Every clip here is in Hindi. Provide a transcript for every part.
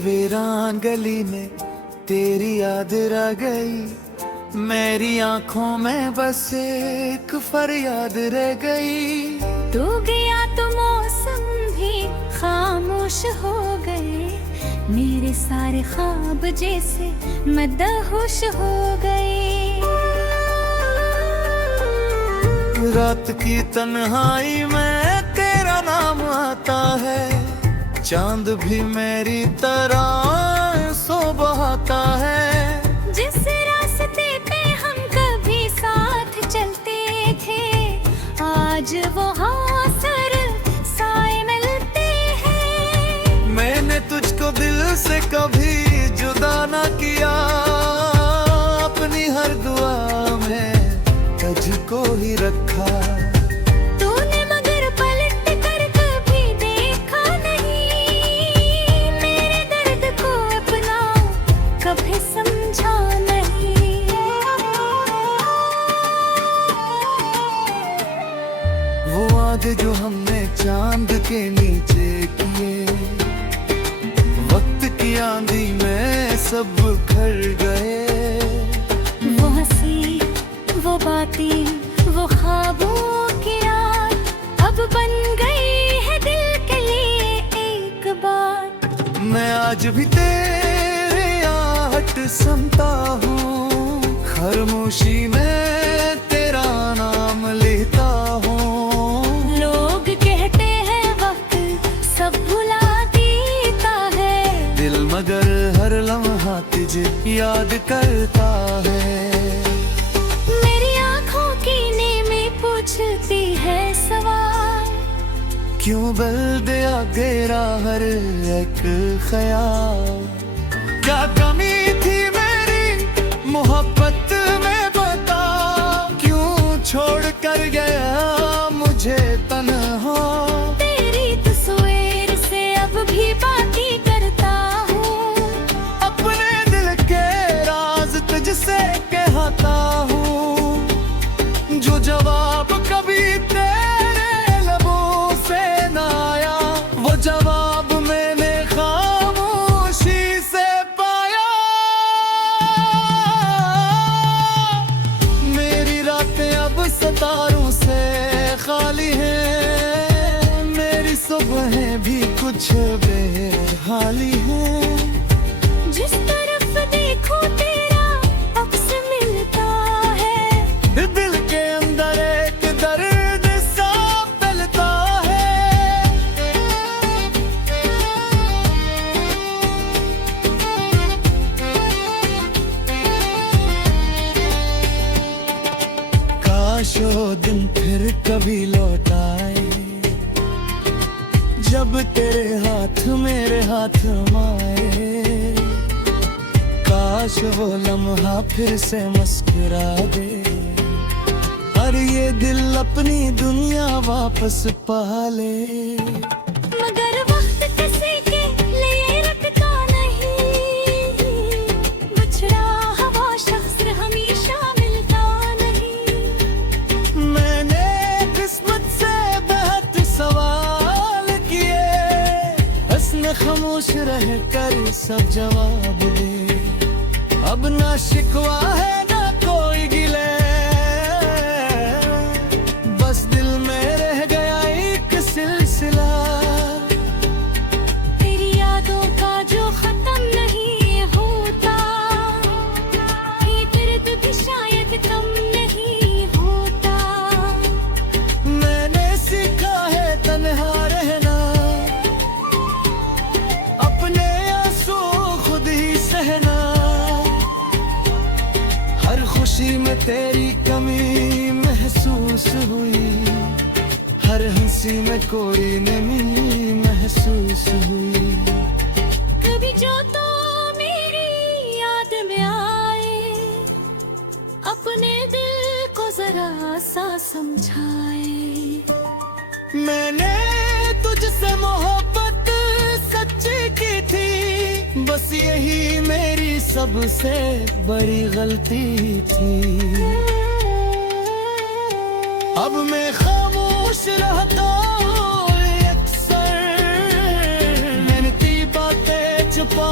वीरान गली में तेरी याद रह गई। मेरी आंखों में बस एक फरियाद रह गई। तू गया तो मौसम भी खामोश हो गए। मेरे सारे ख्वाब जैसे मदहोश हो गए। रात की तन्हाई में तेरा नाम आता है। चांद भी मेरी तरह सो बहाता है। जिस रास्ते पे हम कभी साथ चलते थे, आज वो हासर साए मिलते हैं। मैंने तुझको दिल से कभी जुदा ना किया। अपनी हर दुआ में तुझको ही रखा। तूने मगर पलट कर कभी देखा नहीं। मेरे दर्द को अपना कभी समझा नहीं। वो वादे जो हमने चांद के नीचे किए, वक्त की आंधी में सब खर गए। वो हंसी, वो बातें, वो ख्वाबों की रात अब बन गई है दिल के लिए एक बात। मैं आज भी तेरे आहट सुनता हूँ। खामोशी में तेरा नाम लेता हूँ। लोग कहते हैं वक्त सब भुला देता है। दिल मगर हर लम्हा तुझे याद करता है। मेरी आंखों की नींवें पूछती है सवाल, क्यों बल दिया गेरा हर एक ख्याल। क्या कमी थी मेरी मोहब्बत में बता। क्यों छोड़ कर गया मुझे तन्हा। तेरी तस्वीर से अब भी बातें करता हूँ। अपने दिल के राज तुझसे कहता हूँ। जो जवाब कभी तेरे लबों से न आया, वो जवाब मैंने खामोशी से पाया। मेरी रातें अब सितारों से खाली हैं। मेरी सुबहें भी कुछ बेहाली हैं। जिस तरफ देखो तेरा अक्स मिलता है। दिल के अंदर एक दर्द सा फैलता है। काश वो दिन फिर कभी लौट आए, जब तेरे हाथ मेरे हाथ माए। काश वो लम्हा फिर से मुस्कुरा दे, और ये दिल अपनी दुनिया वापस पा ले। मगर वक्त किसी के लिए रुकता नहीं। बिछड़ा हुआ शख्स हमेशा मिलता नहीं। मैंने किस्मत से बहुत सवाल किए, हंसने खामोश रह कर सब जवाब दे। अब ना शिकवा है ना कोई गिले, बस दिल में रह गया एक सिलसिला। तेरी यादों का जो खत्म नहीं होता, ये दर्द भी शायद कम नहीं होता। मैंने सीखा है तन्हा रहना, अपने आंसू खुद ही सहना। हर खुशी में तेरी कमी महसूस हुई, हर हंसी में कोई नमी महसूस हुई। कभी जो तो मेरी याद में आए, अपने दिल को जरा सा समझाए। मैंने तुझसे मोहब्बत सच्ची की थी, बस यही मेरी सबसे बड़ी गलती थी। अब मैं खामोश रहता हूँ अक्सर, मेहनती बातें छुपा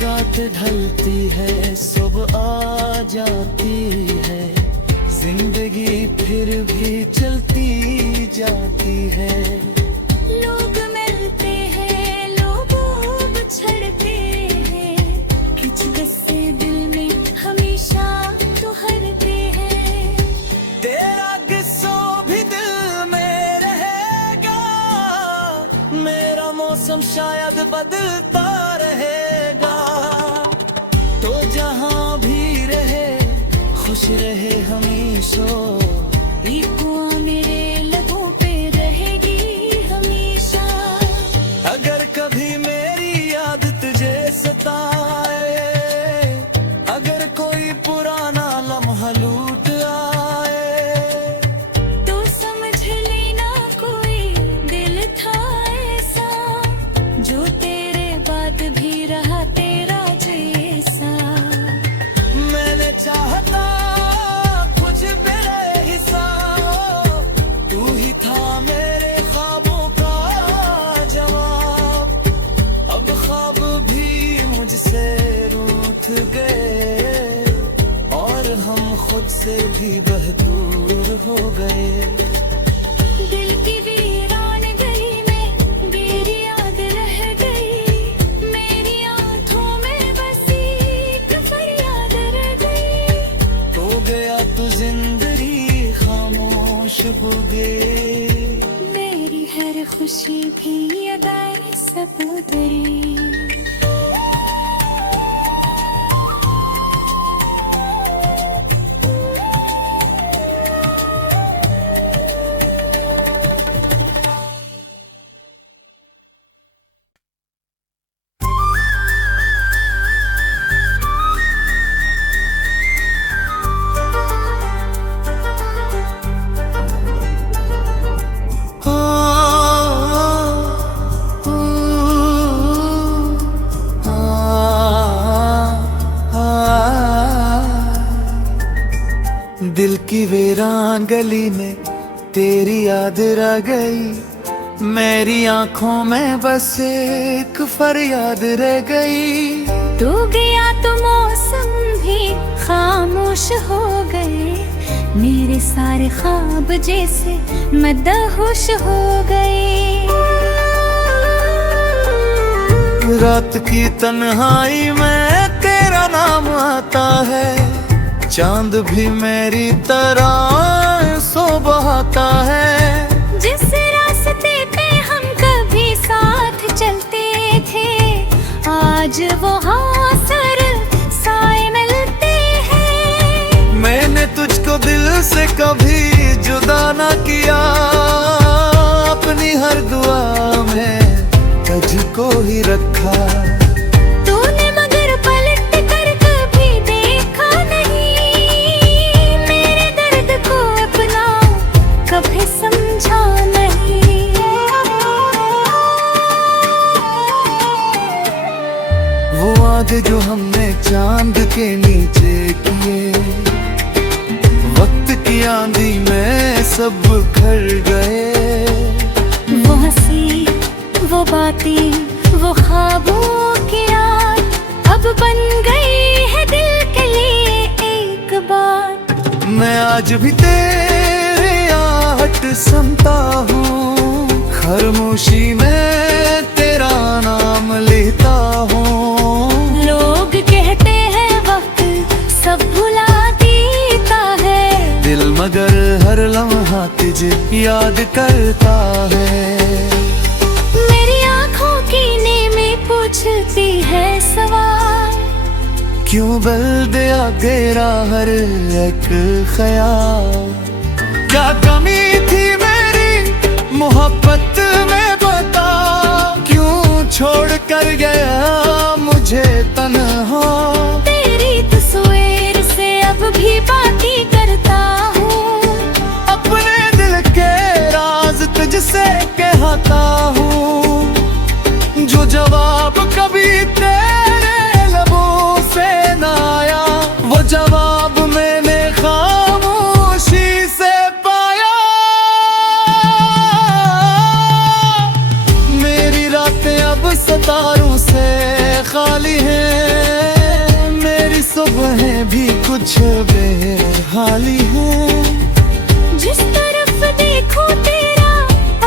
रात ढलती है, सुबह आ जाती है, जिंदगी फिर भी चलती जाती है। लोग मिलते हैं, लोग बिछड़ते हैं, खिचखच से दिल में हमेशा तो हरते हैं। तेरा किस्सा भी दिल में रहेगा, मेरा मौसम शायद बदलता रहेगा। तो जहाँ भी रहे खुश रहे हमेशा, एक दुआ मेरे लबों पे रहेगी हमेशा। अगर कभी मेरी याद तुझे सताए, अगर कोई पुराना लम्हा लूट आए, तो समझ लेना कोई दिल था ऐसा, जो तेरे बाद भी रहा तेरा जैसा। मैंने चाहता कुछ मेरे हिस्सा, तू ही था मेरे ख्वाबों का जवाब। अब ख्वाब भी मुझसे रूठ गए, और हम खुद से भी बहदूर हो गए। दिल की वीरान गली में तेरी याद रह गई, मेरी आंखों में बस एक फरियाद रह गई। तो गया तो जिंदगी खामोश हो गई, मेरी हर खुशी भी अगर सब तेरी। दिल की वीरान गली में तेरी याद रह गई, मेरी आंखों में बस एक फरियाद रह गई। तू गया तो मौसम भी खामोश हो गए, मेरे सारे ख्वाब जैसे मदहोश हो गए। रात की तन्हाई में तेरा नाम आता है, चांद भी मेरी तरह सो बहाता है। जिस रास्ते पे हम कभी साथ चलते थे, आज वो हासर साए मिलते हैं। मैंने तुझको दिल से कभी जुदा ना किया, अपनी हर दुआ में तुझको ही रखा। तूने मगर पलट कर कभी देखा नहीं, मेरे दर्द को अपना कभी समझा नहीं। वो वादे जो हमने चांद के नीचे किए, वक्त की आंधी में सब खर गए। वो हंसी, वो बातें, वो ख्वाबों की याद अब बन गई है दिल के लिए एक बात। मैं आज भी तेरे आहट सुनता हूँ, खामोशी में तेरा नाम लेता हूँ। लोग कहते हैं वक्त सब भुला देता है, दिल मगर हर लम्हा तुझे याद करता है। मेरी आंखों की नींदें पूछती है सवाल, क्यों बल दिया तेरा हर एक ख्याल। क्या कमी थी मेरी मोहब्बत में बता, क्यों छोड़ कर गया मुझे तन्हा। तेरी तस्वीर से अब भी बातें करता हूँ, अपने दिल के राज तुझसे कहता हूँ, जो जवाब कभी तेरे लबों से ना आया, वो जवाब मैंने खामोशी से पाया। मेरी रातें अब सितारों से खाली हैं, कुछ बेहाली है। जिस तरफ देखो तेरा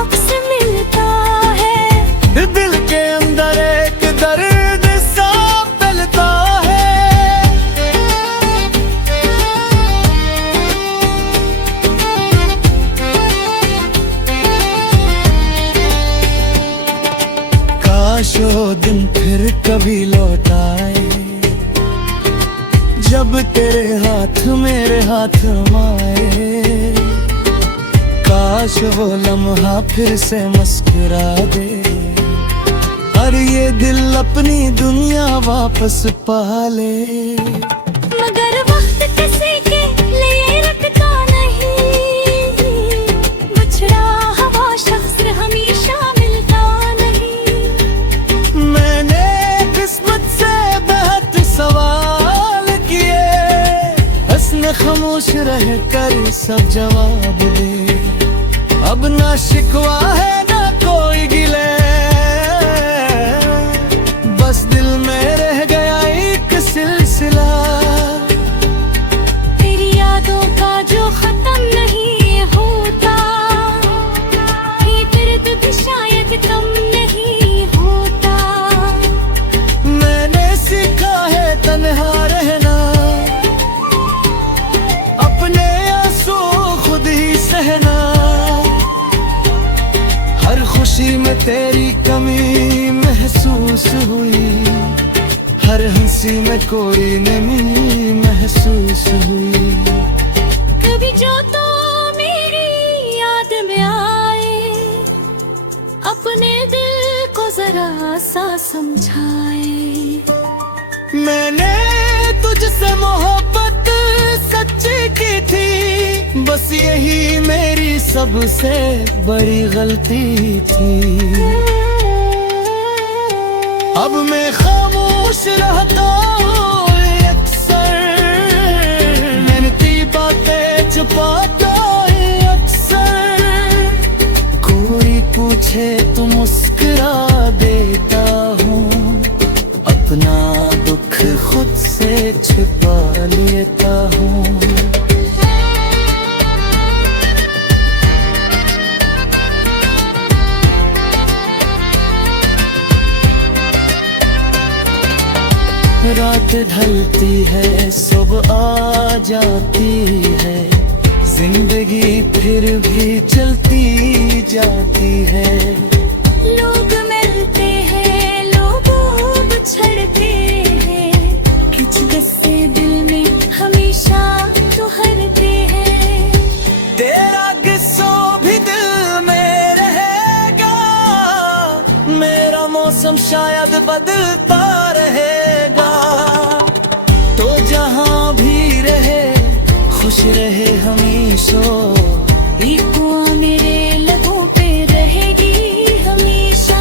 अक्स मिलता है। दिल के अंदर एक दर्द सा फैलता है। काश वो दिन फिर कभी लौट आए, जब तेरे हाथ मेरे हाथ आए। काश वो लम्हा फिर से मुस्कुरा दे, और ये दिल अपनी दुनिया वापस पा ले। मगर वक्त किसी के लिए रुकता नहीं, बिछड़ा हवा शख्स हमेशा मिलता नहीं। मैंने किस्मत से बहुत सवाल किए, हंसने खामोश रह कर सब जवाब दे। अब ना शिकवा है ना कोई गिले, बस दिल में रह गया एक सिलसिला। तेरी यादों का जो खत्म नहीं होता, ये दर्द भी शायद कम नहीं होता। मैंने सीखा है तन्हा रहना, अपने आंसू खुद ही सहना। हर खुशी में तेरी कमी महसूस हुई, हर हंसी में कोई नमी महसूस हुई। कभी जो तो मेरी याद में आए, अपने दिल को जरा सा समझाए। मैंने तुझसे मोहब्बत सच्ची की थी, बस यही मेरी सबसे बड़ी गलती थी। अब मैं खामोश रहता हूँ अक्सर, मेहनती बातें छुपाता है अक्सर। कोई पूछे तो मुस्कुरा देता हूँ, अपना दुख खुद से छिपा लेता हूँ। रात ढलती है सुबह आ जाती है, जिंदगी फिर भी चलती जाती है। लोग मिलते हैं, लोग बिछड़ते हैं, किच किस्से दिल में हमेशा तो हरते हैं। तेरा किस्सा भी दिल में रहेगा, मेरा मौसम शायद बदलता रहेगा। तो जहाँ भी रहे खुश रहे हमेशा, ये दुआ मेरे लबों पे रहेगी हमेशा।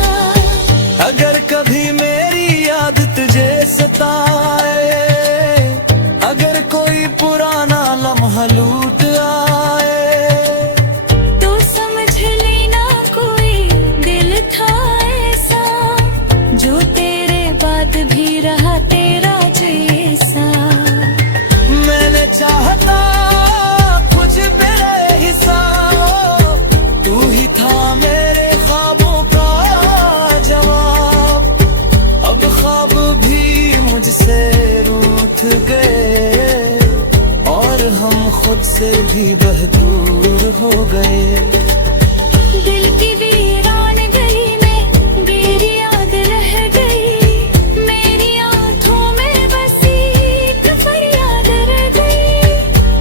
अगर कभी मेरी याद तुझे सताए, अगर कोई पुराना लम्हा लूट आए, तो समझ लेना कोई दिल था ऐसा, जो तेरे बाद भी रहा तेरा जैसा। मैंने चाहता कुछ मेरे हिस्सा, तू ही था मेरे ख्वाबों का जवाब। अब ख्वाब भी मुझसे रूठ गए, और हम खुद से भी बहदूर हो गए। दिल की वीरान गली में मेरी याद रह गई, मेरी आंखों में बस एक फरियाद रह गई।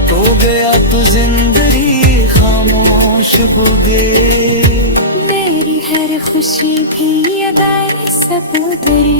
तो गया तो जिंदगी खामोश हो गई, मेरी हर खुशी भी अदाए सब उतरी।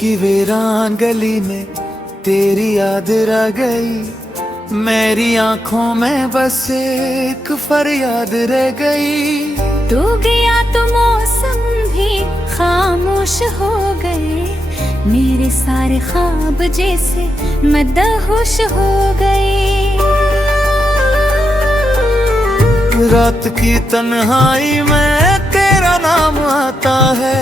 की वीरान गली में तेरी याद रह गई। मेरी आंखों में बस एक फरियाद रह गई। तू गया तो मौसम भी खामोश हो गए। मेरे सारे ख्वाब जैसे मदहोश हो गए। रात की तन्हाई में तेरा नाम आता है।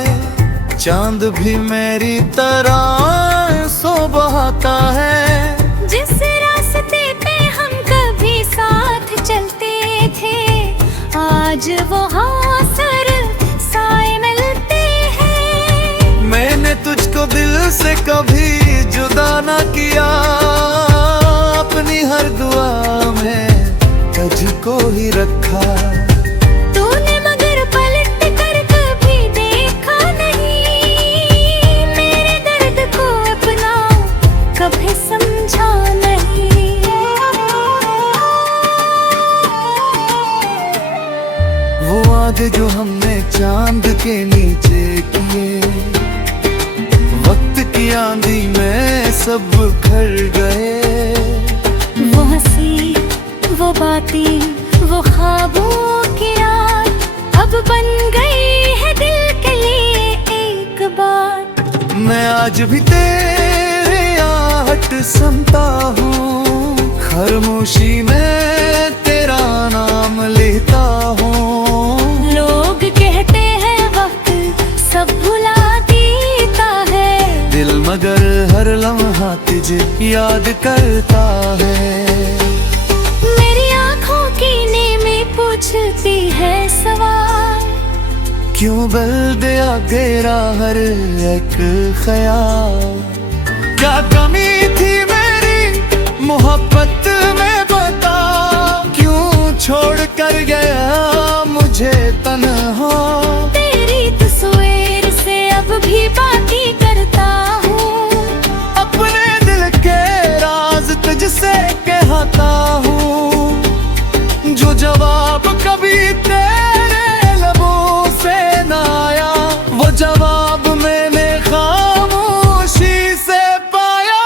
चांद भी मेरी तरह सो बहाता है। जिस रास्ते पे हम कभी साथ चलते थे, आज वो हासर साए मिलते हैं। मैंने तुझको दिल से कभी जुदा ना किया। अपनी हर दुआ में तुझको ही रखा। तूने मगर पलट कर कभी देखा नहीं। मेरे दर्द को अपना कभी समझा नहीं। वो वादे जो हमने चांद के नीचे किए, वक्त की आंधी में सब बिखर गए। वो हंसी, वो बातें, वो ख्वाबों की रात अब बन गई है दिल के लिए एक बात। मैं आज भी तेरे आहट सुनता हूँ। खामोशी में तेरा नाम लेता हूँ। लोग कहते हैं वक्त सब भुला देता है। दिल मगर हर लम्हा तुझे याद करता है। मेरी आंखों की नींदें पूछती है सवाल, क्यों बल दिया गेरा हर एक ख्याल। क्या कमी थी मेरी मोहब्बत में बता। क्यों छोड़ कर गया मुझे तन्हा। तेरी तस्वीर से अब भी बातें करता हूँ। अपने दिल के राज तुझसे कहता हूँ। जो जवाब कभी तेरे लबों से ना आया, वो जवाब मैंने खामोशी से पाया।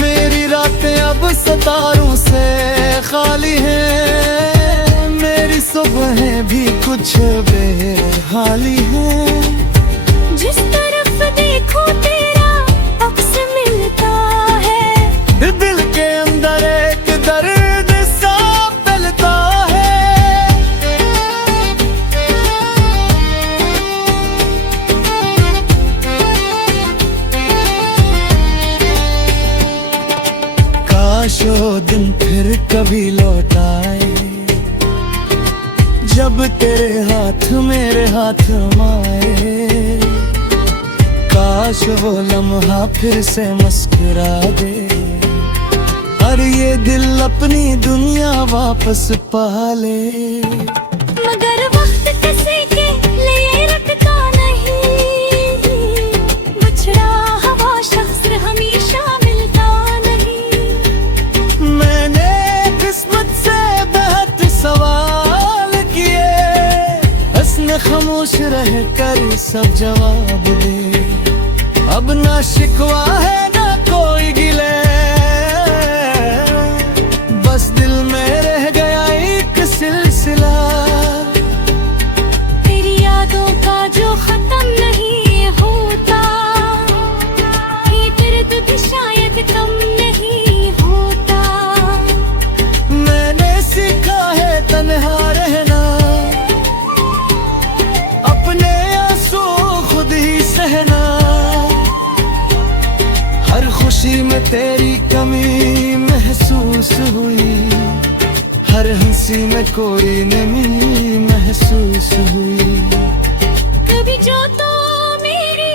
मेरी रातें अब सितारों से खाली हैं। मेरी सुबहें भी कुछ बेहाली हैं। जिस तरफ देखो तेरा अक्स मिलता है। दिल के अंदर एक दर्द सा फैलता है। काश वो दिन फिर कभी लौट आए, जब तेरे हाथ मेरे हाथ आए। काश वो लम्हा फिर से मुस्कुरा दे, और ये दिल अपनी दुनिया वापस पा ले। मगर वक्त किसी के लिए रुकता नहीं। बिछड़ा हवा शख्स हमेशा मिलता नहीं। मैंने किस्मत से बहुत सवाल किए, हंसने खामोश रह कर सब जवाब दे। अब ना शिकवा है ना कोई गिले, बस दिल में रह गया एक सिलसिला। तेरी यादों का जो खत्म नहीं होता, ये दर्द भी शायद कम नहीं होता। मैंने सीखा है तन्हा रहना, अपने आंसू खुद ही सहना। हर खुशी में तेरी कमी महसूस हुई, हर हंसी में कोई नमी महसूस हुई। कभी जो तो मेरी